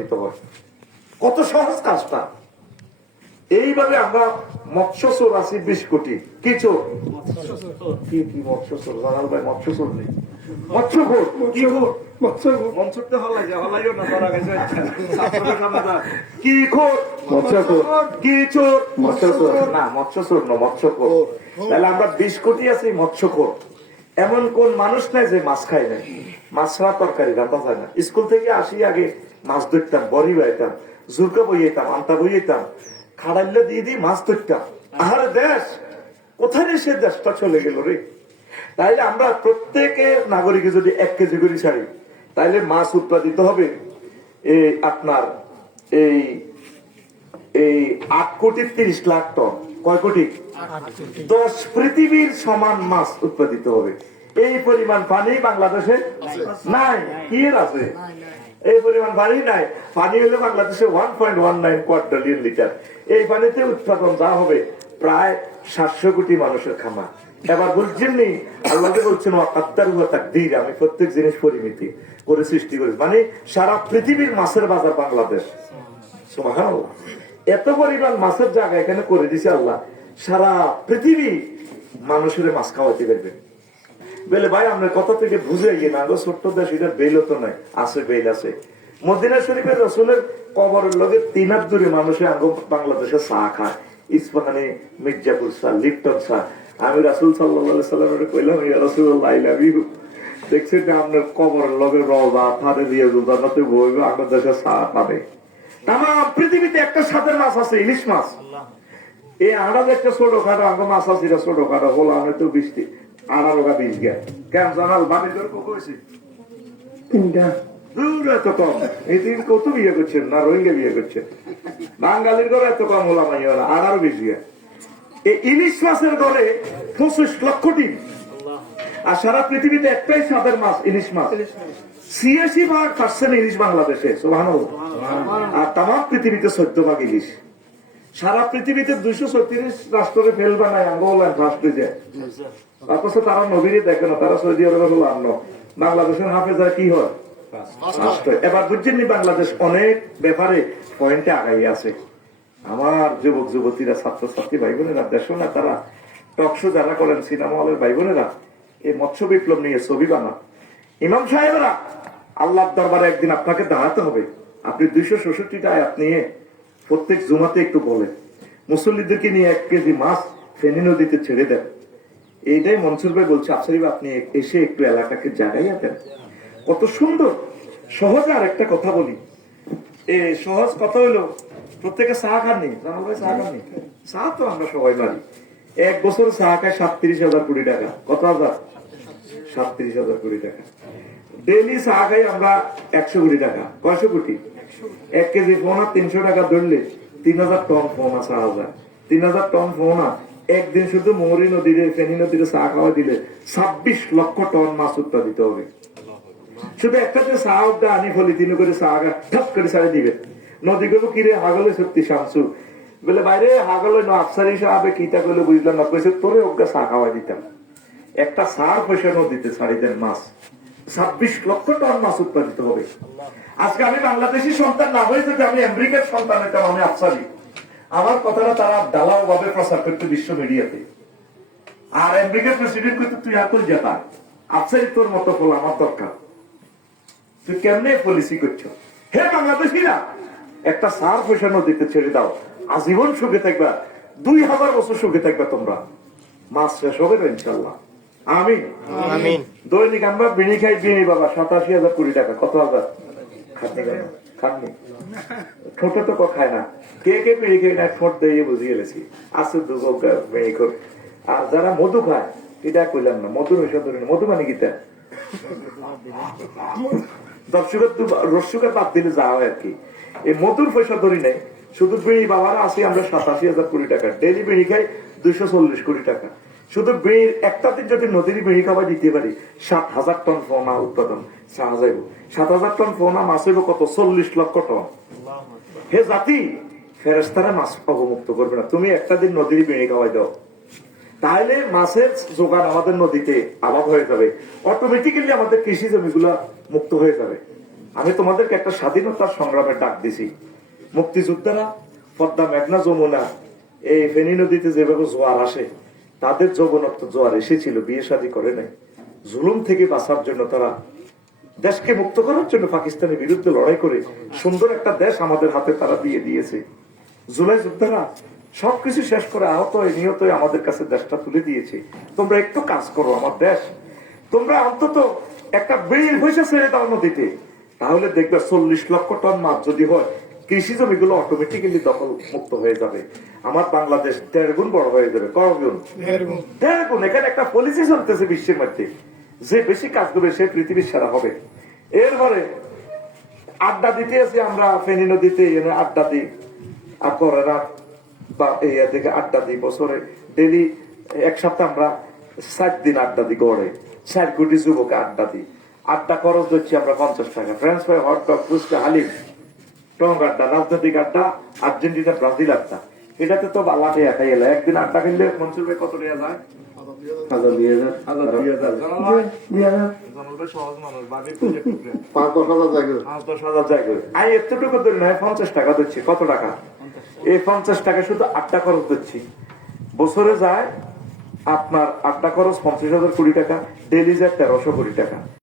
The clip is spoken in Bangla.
উৎপাদিত হয়। কত সহজ কাজটা। এইভাবে আমরা মৎস্য চোর আছি 20 কোটি। কি চোর? কি মৎস্য চোর? জানাল ভাই মৎস্য চোর নেই, মৎস্যখোর। কি খোর? মৎস্যতে হলাইও না, ধরা গেছে। কি খোর? মৎস্যখোর। কি চোর? মৎস্যচোর। না, মৎস্য চোর না, মৎস্যখোর। তাহলে আমরা 20 কোটি আছি মৎস্যখোর। এমন কোন মানুষ নাই যে মাছ খায় নাই। মাছ ছাড়া তরকারি রান্না যায় না। স্কুল থেকে আসি আগে মাছ ধরতাম, বড়ি বাইতাম, ঝুরকা বইয়েতাম, আন্তা বইয়েতাম, খাড়াইলে দিয়ে দিয়ে মাছ ধরতাম। আরে দেশ কোথায় সে দেশটা চলে গেল রে। তাইলে আমরা প্রত্যেকে নাগরিকে যদি 1 কেজি করে ছাড়ি, তাইলে মাছ উৎপাদিত হবে এই আপনার এই 8 কোটি 30 লাখ টন। কয় কোটি? 10 পৃথিবীর সমান মাছ উৎপাদিত হবে। এই পরিমাণ পানি বাংলাদেশে নাই। কি এর আছে? এই পরিমাণ পানি নাই। পানি হলে বাংলাদেশে 1.19 কোয়াড্রিলিয়ন লিটার। এই পানিতে উৎপাদন যা হবে প্রায় 700 কোটি মানুষের খামা। এবার বুঝছেন নি, আল্লাহ বলছেন তাকদীর, আমি প্রত্যেক জিনিস পরিমিতি করে সৃষ্টি করি। মানে সারা পৃথিবীর মাছের বাজার বাংলাদেশ। সুবহানাল্লাহ। এত পরিমাণ মাছের জায়গা এখানে করে দিছে আল্লাহ, সারা পৃথিবী মানুষের মাছ খাওয়াতে পারবে। বলে ভাই আপনার কথা থেকে বুঝে গিয়ে না, ছোট্ট দেশ, এটার বেল তো নাই। আছে, বেল আছে। মদিনা শরীফের রসুলের কবরের লগে 3 হাত দূরে মানুষের আঙ্গ বাংলাদেশে চা খায়, ইস্পাহানি, মির্জাপুর চা, লিপটন চা। আমি রাসূল সাল্লাল্লাহু সাল্লামের কইলাম, ইয়া রাসূলুল্লাহ, আই লাভ ইউ। দেখছেন যে আপনার কবরের লগে রওজা থারে দিয়ে জান্নাতে বইবে, আমার দেশে চা পাবে। তাম পৃথিবীতে একটা স্বাদের মাছ আছে, ইলিশ মাছ। এই আড়া একটা ছোটখাটো আঙ্গ মাছ আছে, এটা ছোটখাটো হলো আমি তো 20টি 18 20 গে কেন জানাল বাড়ির দর কত হয়েছে? 3টা। এত কম? এই 3 কত বিয়ে করছেন না রোহিঙ্গা বিয়ে করছেন? বাঙালির ঘরে এত কম হলাম 18 20 গে। এই ইলিশ মাছের ঘরে 25 লক্ষ ডিম। আর সারা পৃথিবীতে একটাই স্বাদের মাছ, ইলিশ মাছ। 86% ইলিশ বাংলাদেশে। সুবহানাল্লাহ। আর তাম পৃথিবীতে 14 ইলিশ। সারা পৃথিবীতে 234 রাষ্ট্রে ফেল বানায় আঙ্গোলান রাষ্ট্রে যায়। অথচ তারা নবীরে দেখে না, তারা সৌদি আরবে হলো আন্ন। বাংলাদেশের হাফেজা কি হয়? এবার বুঝছেন বাংলাদেশ অনেক ব্যাপারে পয়েন্টে আগাই আছে। আমার যুবক যুবতীরা, ছাত্র ছাত্রী ভাই বোনেরা, দেশ না তারা টকশো যারা করেন, সিনেমা হলের ভাই বোনেরা, এই মৎস্য বিপ্লব নিয়ে ছবি বানা ইমাম সাহেবরা, আল্লাহর দরবারে একদিন আপনাকে দাঁড়াতে হবে। আপনি 266টা আয়াত নিয়ে প্রত্যেক জুমাতে একটু বলেন, মুসল্লিদেরকে নিয়ে 1 কেজি মাছ ফেনী নদীতে ছেড়ে দেন। এইটাই মনসুর ভাই বলছে, আফসারি আপনি এসে একটু এলাকাকে জাগাইয়া দেন। কত সুন্দর সহজে। আর একটা কথা বলি, সহজ কথা হইলো, প্রত্যেকে চা খাননি, জানাল ভাই চা খাননি? চা তো আমরা সবাই মারি। 1 বছর চা খায় 37,000 কোটি টাকা। কত হাজার? 37,000 কোটি টাকা। ডেইলি চা খাই আমরা 100 কোটি টাকা। কয়শো কোটি? 1 কেজি ফোনা 300 টাকা ধরলে 3000 টন ফোনা চা হাজার। 3000 টন ফোনা একদিন শুধু মৌরি নদীতে, ফেনী নদীতে চা খাওয়া দিলে 26 লক্ষ টন মাছ উৎপাদিত হবে। শুধু একটা যে চা অব্দা আনি ফলি তিন করে চা ঠপ করে ছাড়ে দিবে। নদী করবো কিরে হাগলে সত্যি শামসু বলে বাইরে হাগলে ন আফসারি সাহেব কিতা করলে বুঝলাম না, পয়সা তোরে অজ্ঞা চা খাওয়া দিতাম। একটা চার পয়সা নদীতে ছাড়ি দেন মাছ, 26 লক্ষ টন মাছ উৎপাদিত হবে। আজকে আমি বাংলাদেশি সন্তান না হয়ে যদি আমি আমেরিকার সন্তান হইতাম, আমি আফসারি, আমার কথাটা তারা দালাও ভাবে প্রচার করতে বিশ্ব মিডিয়াতে। আর আমেরিকার প্রেসিডেন্ট করতে তুই আর তুই যেতা আফসারি, তোর মতো ফল আমার দরকার। তুই কেমনে পলিসি করছো? হে বাংলাদেশিরা, একটা সার পয়সা নদীতে ছেড়ে দাও, আজীবন সুখে থাকবা, 2000 বছর সুখে থাকবা তোমরা। মাছ শেষ হবে না ইনশাল্লাহ। আমিন। দৈনিক আমরা বিড়ি খাই, বিড়ি বাবা 87,000 কোটি টাকা। কত হাজার? খাননি কেন? খাননি? ঠোঁট তো খায় না। কে কে বিড়ি খাই না ঠোঁট দিয়ে বুঝিয়ে গেছি। আছে বিড়ি খোর। আর যারা মধু খায়, এটা কইলাম না, মধুর ঔষধ ধরে না। মধু মানে গীতা রসুকের বাদ দিলে যা হয় আর কি। এই মধুর পয়সা ধরি নাই, শুধু বিড়ি বাবারা আছি আমরা 87,000 কোটি টাকা। ডেলি বিড়ি খাই 240 কোটি টাকা। শুধু বিড়ির একটা দিন যদি নদীর বিড়ি খাবার দিতে পারি, 7,000 টন ফোনা উৎপাদন চাওয়া যাইব। 7,000 টন ফোনা মাছ হইব কত? 40 লক্ষ টন। হে জাতি, ফেরেশতারা মাছ অবমুক্ত করবে না। তুমি একটা দিন নদীর বিড়ি খাওয়াই দাও, তাহলে মাছের যোগান আমাদের নদীতে আবাদ হয়ে যাবে। অটোমেটিক্যালি আমাদের কৃষি জমিগুলা মুক্ত হয়ে যাবে। আমি তোমাদেরকে একটা স্বাধীনতার সংগ্রামের ডাক দিছি। মুক্তিযোদ্ধারা পদ্মা, মেঘনা, যমুনা এই ফেনী নদীতে যেভাবে জোয়ার আসে, তাদের যৌবনত্ব জোয়ার এসেছিল, বিয়ে শাদী করে নাই। জুলুম থেকে বাঁচার জন্য তারা দেশকে মুক্ত করার জন্য পাকিস্তানের বিরুদ্ধে লড়াই করে সুন্দর একটা দেশ আমাদের হাতে তারা দিয়ে দিয়েছে। জুলাই যোদ্ধারা সবকিছু শেষ করে আহত হয়ে নিহত হয়ে আমাদের কাছে দেশটা তুলে দিয়েছে। তোমরা একটু কাজ করো আমার দেশ, তোমরা অন্তত একটা ব্রিজ হয়েছে ছেড়ে দাও নদীতে, তাহলে দেখবে 40 লক্ষ টন মাছ যদি হয়, কৃষি জমিগুলো অটোমেটিক্যালি দখল মুক্ত হয়ে যাবে। আমার বাংলাদেশ 1.5 গুণ বড় হয়ে যাবে। কয় গুণ? 1.5 গুণ। এখানে একটা পলিসি চলতেছে বিশ্বের মধ্যে, যে বেশি কাজ করবে সে পৃথিবীর সেরা হবে। এরপরে আড্ডা দিতে আছি আমরা ফেনী নদীতে, আড্ডা দিই আর পরে রাত বা এই থেকে আড্ডা দিই। বছরে ডেলি এক সপ্তাহ আমরা 7 দিন আড্ডা দিই, গড়ে 4 কোটি যুবকে আড্ডা দিই। আড্ডা খরচ দিচ্ছি আমরা 50 টাকা। French fry, hot dog, phuchka, haleem, টং আড্ডা, রাজনৈতিক আড্ডা, আর্জেন্টিনা, ব্রাজিল আড্ডা, এটাতে তো বালাটে একাই এলো। একদিন আড্ডা খেললে মনসুর ভাই কত টাকা যায়? 1000-2000। সহজ মানুষ, 5-10,000 জায়গা। আমি এতটুকু ধরি না, 50 টাকা দিচ্ছি। কত টাকা? এই 50 টাকা শুধু আড্ডা খরচ দিচ্ছি। বছরে যায় আপনার আড্ডা খরচ 50,000 কোটি টাকা, ডেলি যায় 1300 কোটি টাকা।